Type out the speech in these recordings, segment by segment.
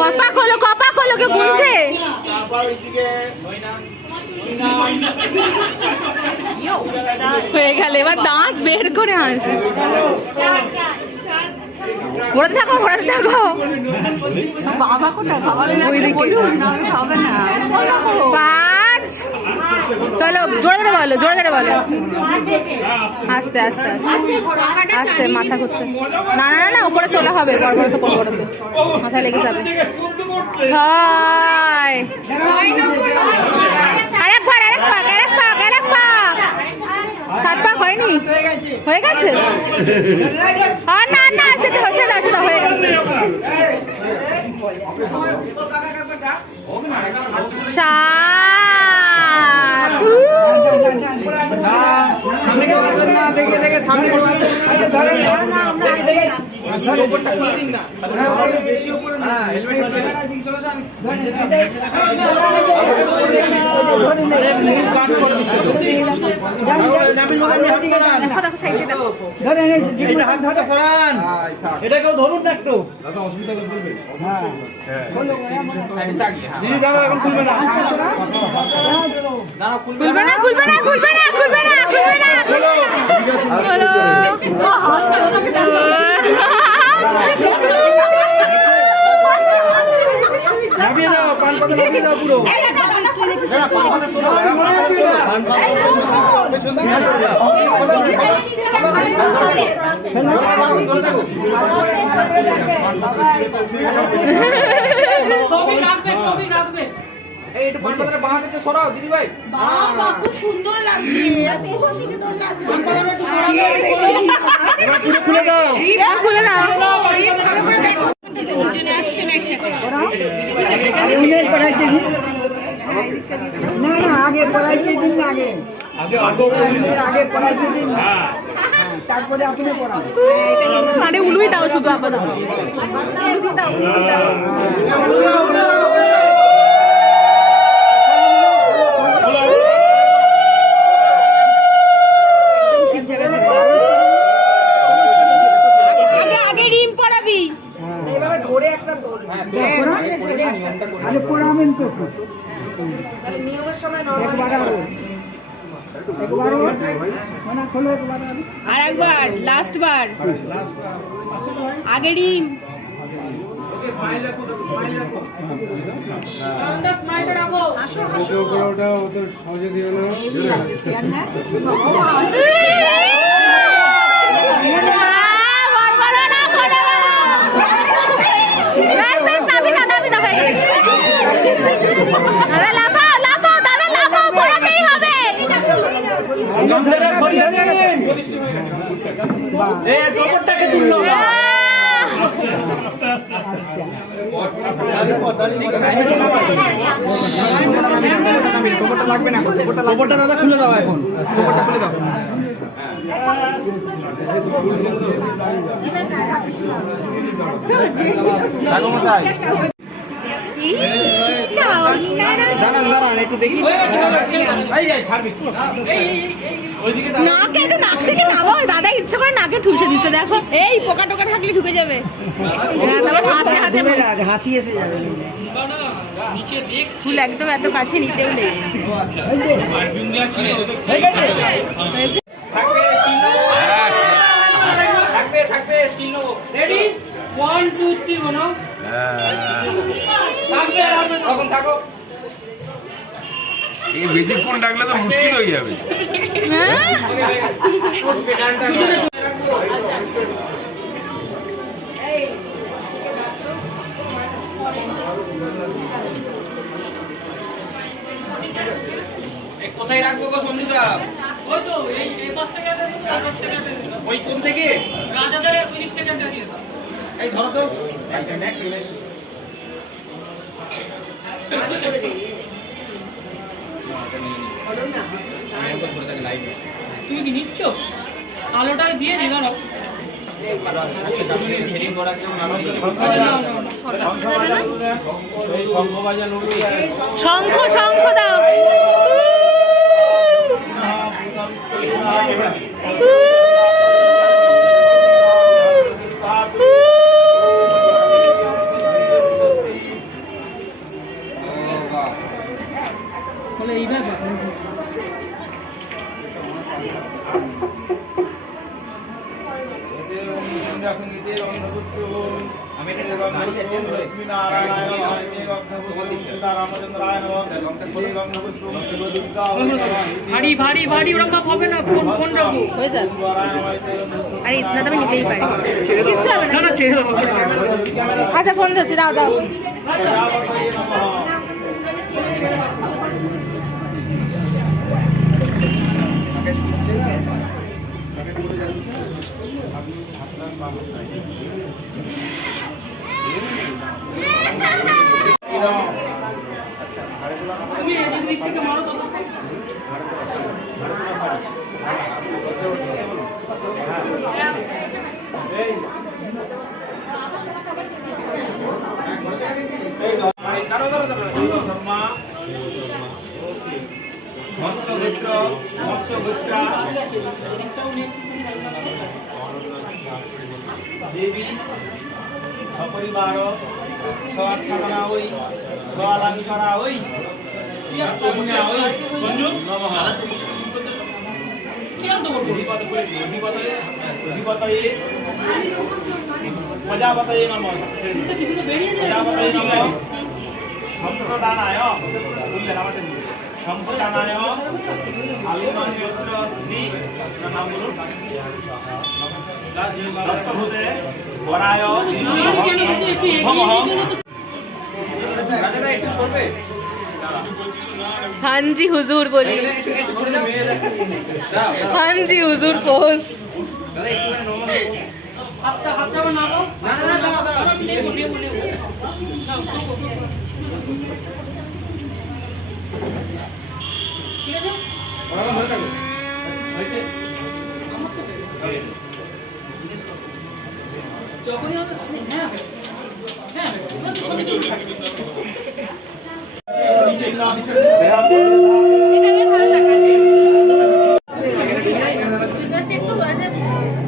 কপা খোলো কে গুনছে হয়ে গেল। এবার দাঁত বের করে আসবে। ঘোরাতে থাকো বাবা কোথায়? হবে না। 5 চলো জোরে বলো আস্তে মাথা ঘুরছে। না উপরে তোলা হবে, বড় তো করবো, মাথা লেগে যাবে। 6 আরেক পাক 7 পাক হয়নি? হয়ে গেছে? না সেটা হয়ে গেছে। এটা কেউ ধরুন না একটু। খুলবে না নামিয়ে দাও, পান পাতা নামিয়ে দাও পুরো। একটু পান পাতাটা বাঁ হাতে সরাও দিদি ভাই। বাবা খুব সুন্দর লাগছে। খুলে দাও। আগে পড়াইতে দিন, পড়াইতে দিন, তারপরে আপনি পড়ান। আরে উলুই দাও শুধু আপাতত। আগে রিম পড়াবি। এইভাবে ধরে একটা আরে পড়াবেন তো নিয়মের সময় আর একবার লাস্ট বার আগে রিম। লাগবে না, গোবরটা দাদা খুলে দাও এখন। গোবরটা খুলে দাও। লাগো মশাই। দাঁড়ান একটু দেখি। নাক থেকে নামাও। দাদা ইচ্ছে করে নাকে ঠুসে দিচ্ছে, দেখো। এই পোকা টোকা থাকলে ঢুকে যাবে। হাঁচি এসে যাবে। ফুল একদম এত কাছে নিতেও নেই। রেডি 1 2 3 গোনো। থাকো। এই বেশিক্ষণ ডাকলে তো মুশকিল হয়ে যাবে। কোথায় রাখবো গো সঞ্জিতা? ওই তো এই পাশ থেকে ওই কোন থেকে? রাজাদের ওই দিক থেকে দিয়ে দাও। এই ধরো তো। তুমি কি নিচ্ছ? আলোটা দিয়ে দি দাও। শঙ্খ দাও। ভারী ভারী ভারী ওরকম ভাব হবে না, ফোন ফোন রাখবো। হয়ে যাবে। আরে ইতনা তো আমি নিতেই পারি। কিচ্ছু হবে না না। না ছেড়ে দেবো। আচ্ছা ফোন ধরছি, দাও দাও। তুমি এদিক থেকে মারো তো। দেবী সপরিবার স্বাচ্ছাদনা ওই স্বালাঙ্করা ওই কন্যা ওই নমঃ অধিপতয়ে প্রজাপতয়ে নমঃ প্রজাপতয়ে নমঃ সম্প্রদানায় বললেন আমাদের সম্প্রদানায় আলিমান গোত্র স্ত্রী নাম বলুন দত্তভূতে বরায় রাজাদা একটু সরবে हाँ जी हुजूर बोलिए। हाँ जी हुजूर पोज। হাতটা হাতটা নাও। না না না দাঁড়াও দাঁড়াও নেবো নেবো নেবো। নাও ঠিক আছে। বরাবর হয়ে থাকবে হয়েছে যখনই হবে হ্যাঁ হ্যাঁ ছবি তুলবি। এখানে ভালো লাগছে। জাস্ট একটু বাজে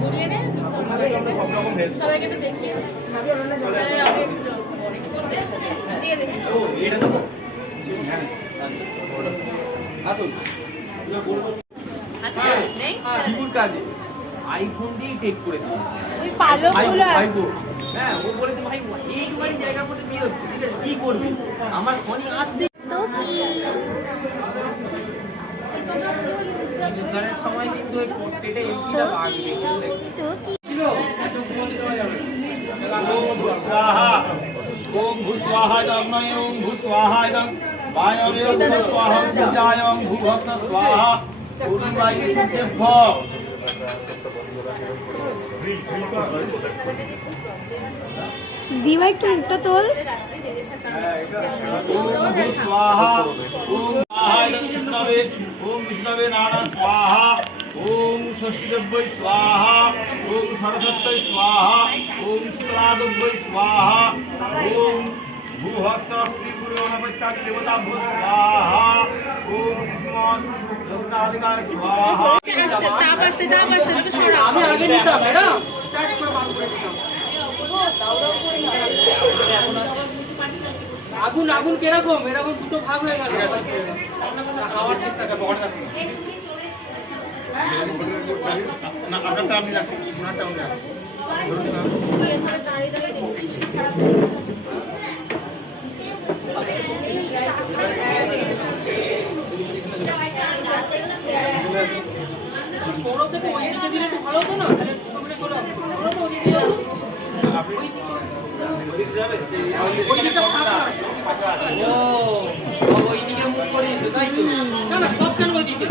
ঘুরিয়ে নে। সবাইকে একটু দেখিয়ে। দিয়ে দে। আসুন আচ্ছা নেই। শিবুর কাজে আইফোন দিয়ে টেক করে দিই ওই পালকগুলো আছে। হ্যাঁ ও বলেছে ভাই এইটুখানি জায়গার মধ্যে বিয়ে হচ্ছে ঠিক আছে কি করবি আমার ফোনই আসছে তো কি নির্ধারণের সময় কিন্তু ওই পেটে এমপিটা লাগবে তো কি ছিল ওম ভূস্বাহা ওম ভূস্বাহা জগ্নয় ওম ভূস্বাহা জং বায়বে ভূস্বাহা পূজায়ং ভূভস্য স্বাহা পূর্ণবাই সুতেভ্য দি ভাই একটু মুখটা তোল। ओम स्वाहा ओम स्वाहाय विष्णवे ओम विष्णवे नारायण स्वाहा ओम षष्ठीदेव्यै स्वाहा ओम सरस्वत्यै स्वाहा ओम शीतलादेव्यै स्वाहा ओम भूहस्स श्री गुरु नमस्ते देवता भू स्वाहा ओम श्रीमान दशनाधिकार स्वाहा তাপ আসতে একটু সরা। আমি আগে নিতাম এটা স্টার্ট করে বার করে দিতাম। আগুন আগুন কিরকম এরকম দুটো ভাগ হয়ে গেল। খাওয়ার চেষ্টা করবো না আপনারটা আপনি রাখুন ওনারটা উনি রাখুন সৌরভ থেকে ওই দিকে দিলে একটু ভালো হতো না, তাহলে ছবিটা চলে আসতো। সৌরভ তো ওই দিকে যাও। ওই দিকটা ফাঁকা আছে। ও ওইদিকে মুখ করে দিতে তাই তো না না সব কেন ওই দিকে?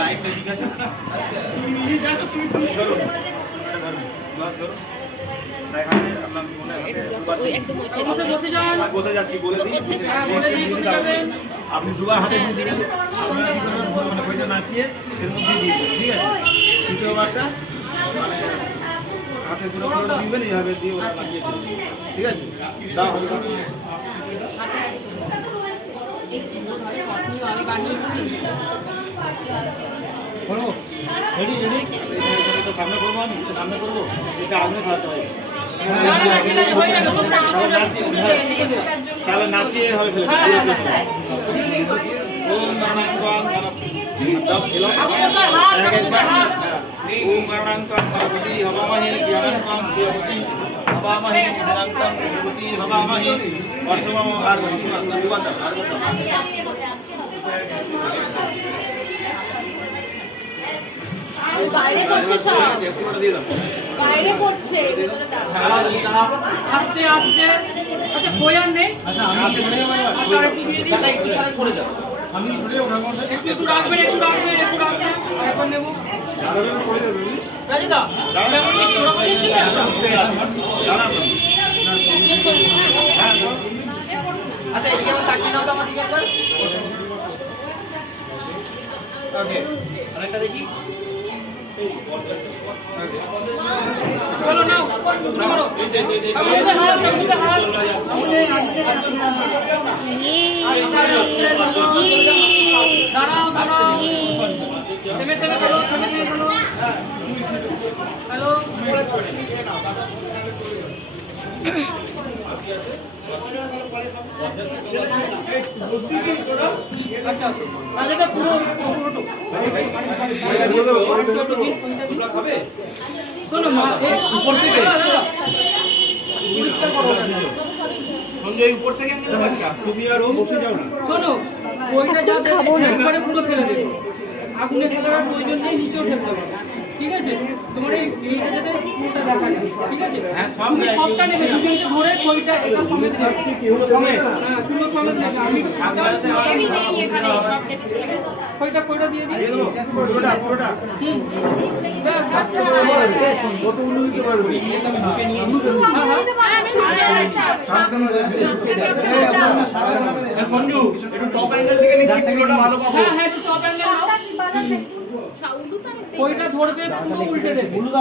লাইটটা ঠিক আছে ওই একদম ওই সাইড। বসে বসে যান। বসে যাচ্ছি বলে দিই হ্যাঁ, বলে দিই, বসে যাবেন। আপনি দুবার হাতে দিয়ে দিবেন মানে ওইটা নাচিয়ে এর মধ্যে দিয়ে দিবেন ঠিক আছে দ্বিতীয়বারটা মানে হাতে পুরো পুরো দিবেন এইভাবে দিয়ে ওরা নাচিয়ে দিবেন ঠিক আছে দাও হবে করবো রেডি রেডি তো সামনে করবো আমি সামনে করবো এটা আগুনে খাওয়াতে হবে না না না, ঠিক আছে, হয়ে যাবে। তোমরা আগুন তাহলে নাচিয়ে হবে ফেলে ওম গণাঙ্কাং ওম গণাঙ্কাং গণপতি হবামহে জ্ঞানাঙ্কাং প্রিয়পতি হবামহে নিরান্তং প্রতি হবামহে অর্শমম আর দুবার দাও আর বাইরে করছে সব একটু দিয়ে দাও বাইরে করছে ভিতরে দাও আস্তে আস্তে আচ্ছা কোয়ার নেই আচ্ছা আমি সরে যাবো আচ্ছা একটু দিয়ে দিই দাদা একটু সাথে সরে যাও আমি সরে যাবো না একটু একটু রাখবেন এখন নেব রাজিদা আচ্ছা এদিকে আমি চাকরি নাও তো আমার দিকে একবার ওকে আরেকটা দেখি চলো নাও শুরু করো দাঁড়াও দাঁড়াও থেমে থেমে বলো থেমে থেমে বলো হ্যালো আচ্ছা রাজাটা পুরো পুরোটো খাবে শোনো মা উপর থেকে পরিষ্কার করো সঞ্জয় উপর থেকে নিতে পারছা তুমি আর ও বসে যাও না শোনো ওইটা যাতে একবারে পুরো ফেলে দেবে আগুনে ফেলার প্রয়োজন নেই নিচেও ফেলতে পারো ঠিক আছে তোমার এইটা যাতে পুরোটা দেখা যায় ঠিক আছে হ্যাঁ সব তুমি সবটা নেবে দুজনকে ধরে ওইটা এটা সমেত নেবে সমেত হ্যাঁ পুরো সমেত নেবে আমি এখানে সব কেটে চলে গেছে কয়টা দিয়ে দিই দিয়ে দেবো পুরোটা পুরোটা ব্যাস আচ্ছা সঞ্জু একটু টপ অ্যাঙ্গেল থেকে নিচ্ছি পুরোটা ভালো পাবো হ্যাঁ হ্যাঁ একটু টপ অ্যাঙ্গেল নাও ওইটা ধরবে পুরো উল্টে দেবে উল্টা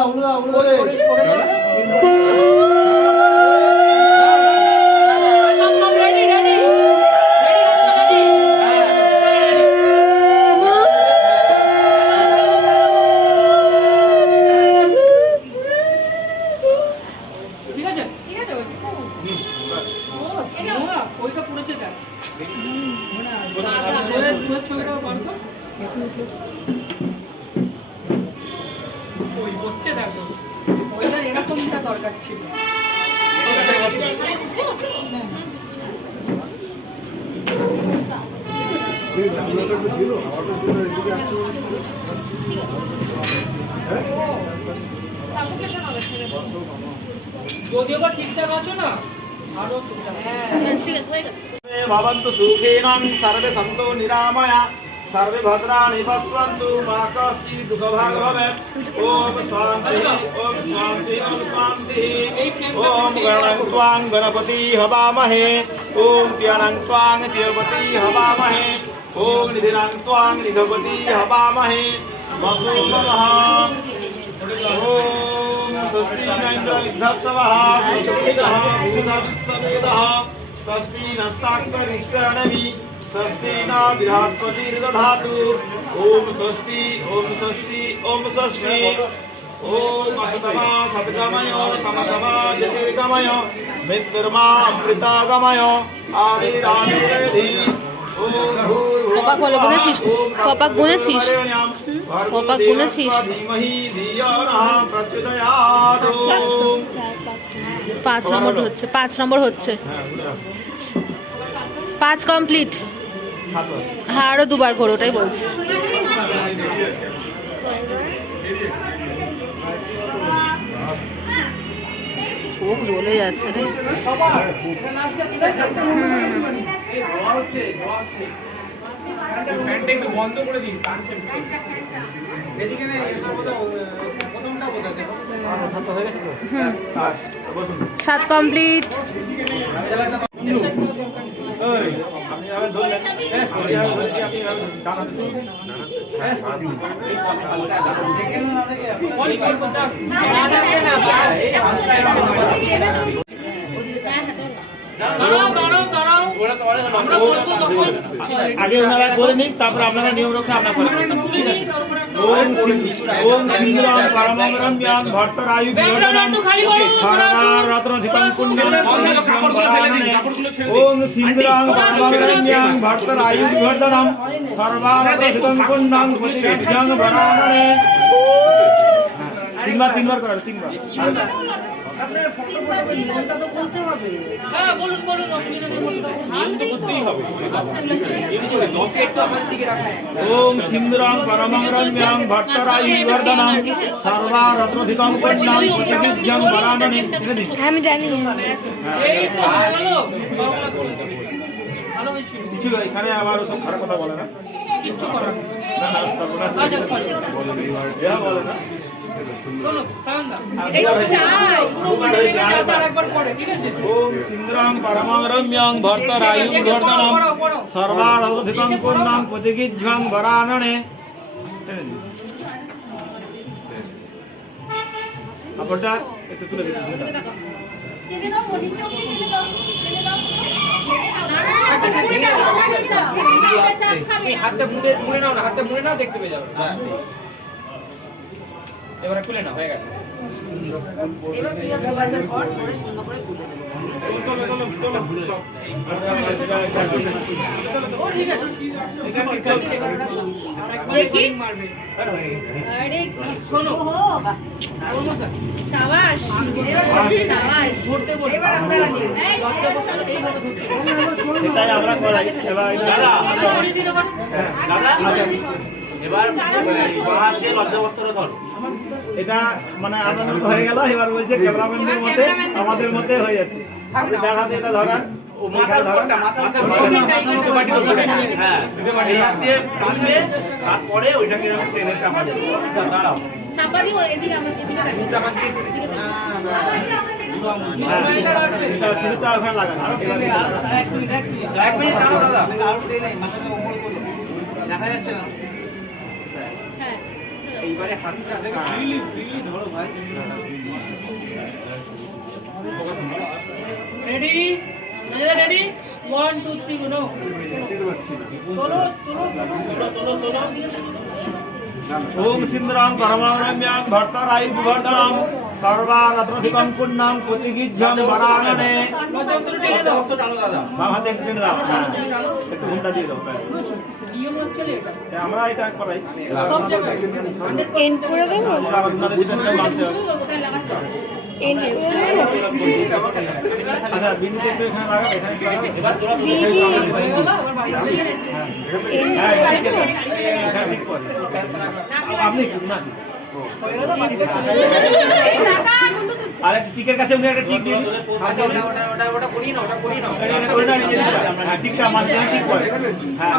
রেডি রেডি ঠিক আছে ওইটা পড়েছে দেখ ছবিটা বার কর ওই করছে দেখো ওইটা এরকমটা দরকার ছিল যদিও বা ঠিকঠাক আছো না আরো ঠিক আছে হয়ে গেছে भवन्तु सुखेनं सर्वे सन्तो निरामया सर्वे भद्राणि पश्यन्तु मा कश्चित् दुःखभाग् भवेत् ॐ शान्तिः ॐ शान्तिः ॐ शान्तिः ॐ गणं त्वां गणपति हवामहे ॐ प्यनं त्वां प्यवती हवामहे ॐ निधिनं त्वां निधपति हवामहे वसुमनः ॐ स्वस्ति न इन्द्रविद्धस्तवः स्वस्ति नः भूतविश्ववेदः स्वस्ति नस्ताक्षरिष्टनवि स्वस्ति न बृहस्पतिर्दधातु ॐ स्वस्ति ॐ स्वस्ति ॐ स्वस्ति ॐ असतमा सद्गमय तमसमा ज्योतिर्गमय मृत्युर्मा अमृतागमय आविराविरेधि কপাক বলে গুনেছিস কপাক গুনেছিস কপাক গুনেছিস 5 নম্বর হচ্ছে 5 কমপ্লিট হ্যাঁ আরো দুবার করো ওটাই বলছি খুব জ্বলে যাচ্ছে রে প্যান্টটা একটু বন্ধ করে দিন এদিকে না প্রথমটা বোঝাতে সাতটা হয়ে গেছে তো হ্যাঁ 7 কমপ্লিট ওই আপনি আবার ধরলেন আমি আবার ধরছি আপনি আবার ডান হাতে দেখেন না দেখে অনেক অল্প চাপ দাঁড়াও আমরা বলবো তখন আগে ওনারা করে নিন তারপর আপনারা নিয়ম রক্ষা আপনারা করেন ওম সিন্ধুরাম পরমরম্যাং ভট্টরায়ু বিহরণম সর্বার রত্নধিকং পুণ্যং ওম সিন্ধুরাম পরমরম্যাং ভট্টরায়ু বিহরণম সর্বার রত্নধিকং পুণ্যং প্রতিবিদ্যাং বরাণে তিনবার করেন তিনবার আপনার ফটো ফটো নিয়মটা তো বলতে হবে। হ্যাঁ বলুন বলুন অসুবিধা নেই বলুন। ওম সিন্দুরাং পরমং রম্যাং ভট্টরায়ুর্ধনং সর্বারত্নধিকং পুণ্যং প্রতিবিজ্ঞং বরাননে। আমি জানি এই তো হলো বাংলা করে ভালো হয়েছিল কিছু এখানে আবার ওসব খারাপ কথা বলে না। কিচ্ছু করার নেই। না না সর্বনাশ আচ্ছা সরি বলে না। শোনো সায়নদা এই চাই পুরো বলে নেবে আরেকবার পড়ে ঠিক আছে ওম সিন্দুরাং পরমং রম্যাং ভট্টরায়ুর্ধনং সর্বারত্নধিকং পুণ্যং প্রতিবিজ্ঞং বরাননে। আপনারটা একটু তুলে দিন। হাতটা মুড়ে নাও না, হাতটা মুড়ে নাও, দেখতে পেয়ে যাবে। এবারে খুলে নাও, হয়ে গেছে। এবার তুই একটা বাজার কর, করে সুন্দর করে তুলে দেবো। দেখি মারবে আরে শোনো সাবাস সাবাস ধরতে বল এবার আপনারা নিন। সেটাই আমরা করাই। এবার এবার বাহাত দিয়ে লজ্জাবস্ত্র ধরো। এটা মানে আনন্দ হয়ে গেল। এবার বলছে ক্যামেরাম্যানদের মতে আমাদের মতে হয়ে যাচ্ছে। আপনি যার হাতে এটা ধরান, মাথার উপরটা, মাথার হ্যাঁ, এই হাত দিয়ে টানবে, তারপরে ওইটাকে এরকম টেনে চাপা দেবে। দাঁড়াও। চাপা দিও এদিকে আমরা এদিকে রাখি এটা শুরুতে ওখানে লাগান। এক মিনিট দাঁড়াও দাদা। দেখা যাচ্ছে না। হ্যাঁ এইবারে হাতটা ধরো ভাই। রেডি রেডি 1 2 3 গুনো তোলো তোলো তোলো তোলো তোলো ওম সিন্দুরাং পরমং রম্যাং ভট্টরায়ুর্ধনং সর্বারত্নধিকং পুণ্যং প্রতিবিজ্ঞং বরাননে। লজ্জাবস্ত্র টেনে দাও টানো দাদা। বাম হাতে একটু টেনে দাও। হ্যাঁ, একটু ঘুমটা দিয়ে দাও। নিয়ম হচ্ছে এটা আমরা এটা করাই। সব জায়গায় এন্ড করে দেবো আবার আপনাদের যেটা সেটা মানতে হবে। এন্ড করে দেবো আচ্ছা বিন্দুতে একটু এখানে লাগাও, এখানে একটু লাগাও। দিদি হ্যাঁ, এখানে ঠিক করে। আপনি না আর একটা টিকের কাছে উনি একটা টিক দিয়ে দিন। আচ্ছা ওটা করিয়ে নাও, ওটা করিয়ে নাও। এটা করে না নিজে দিতে। হ্যাঁ, টিকটা মাঝখানে ঠিক করে। হ্যাঁ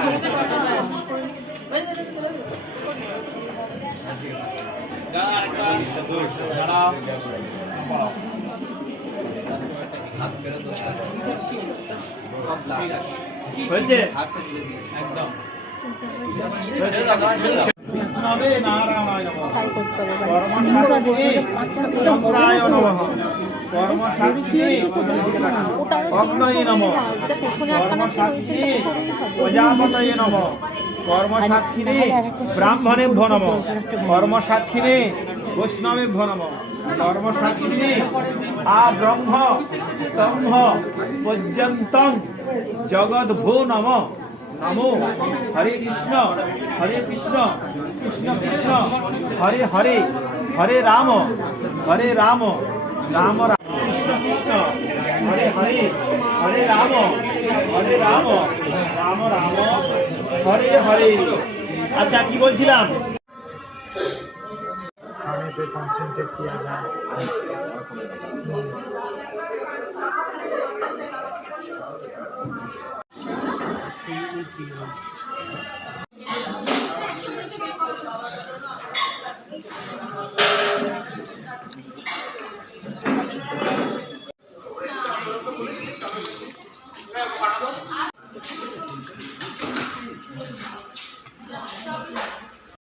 হয়েছে। কৃষ্ণবে নারায়ণায় নমঃ। কর্মসাক্ষী চন্দ্রায় নমঃ। কর্মসাক্ষী অগ্নয়ে নমঃ। কর্মসাক্ষী প্রজাপতয়ে নমঃ। কর্মসাক্ষিণে ব্রাহ্মণেভ্যো নমঃ। কর্মসাক্ষিণে বৈষ্ণবেভ্যো নমঃ। কর্মসাক্ষিণে আব্রহ্ম স্তম্ভ পর্যন্তং জগদ্ভো নমঃ। নমো হরে কৃষ্ণ কৃষ্ণ কৃষ্ণ হরে হরে, হরে রাম রাম রাম কৃষ্ণ কৃষ্ণ হরে হরে, হরে রাম রাম রাম হরে হরে। আচ্ছা কি বলছিলাম? खाने पे कॉन्सेंट्रेट किया जाए।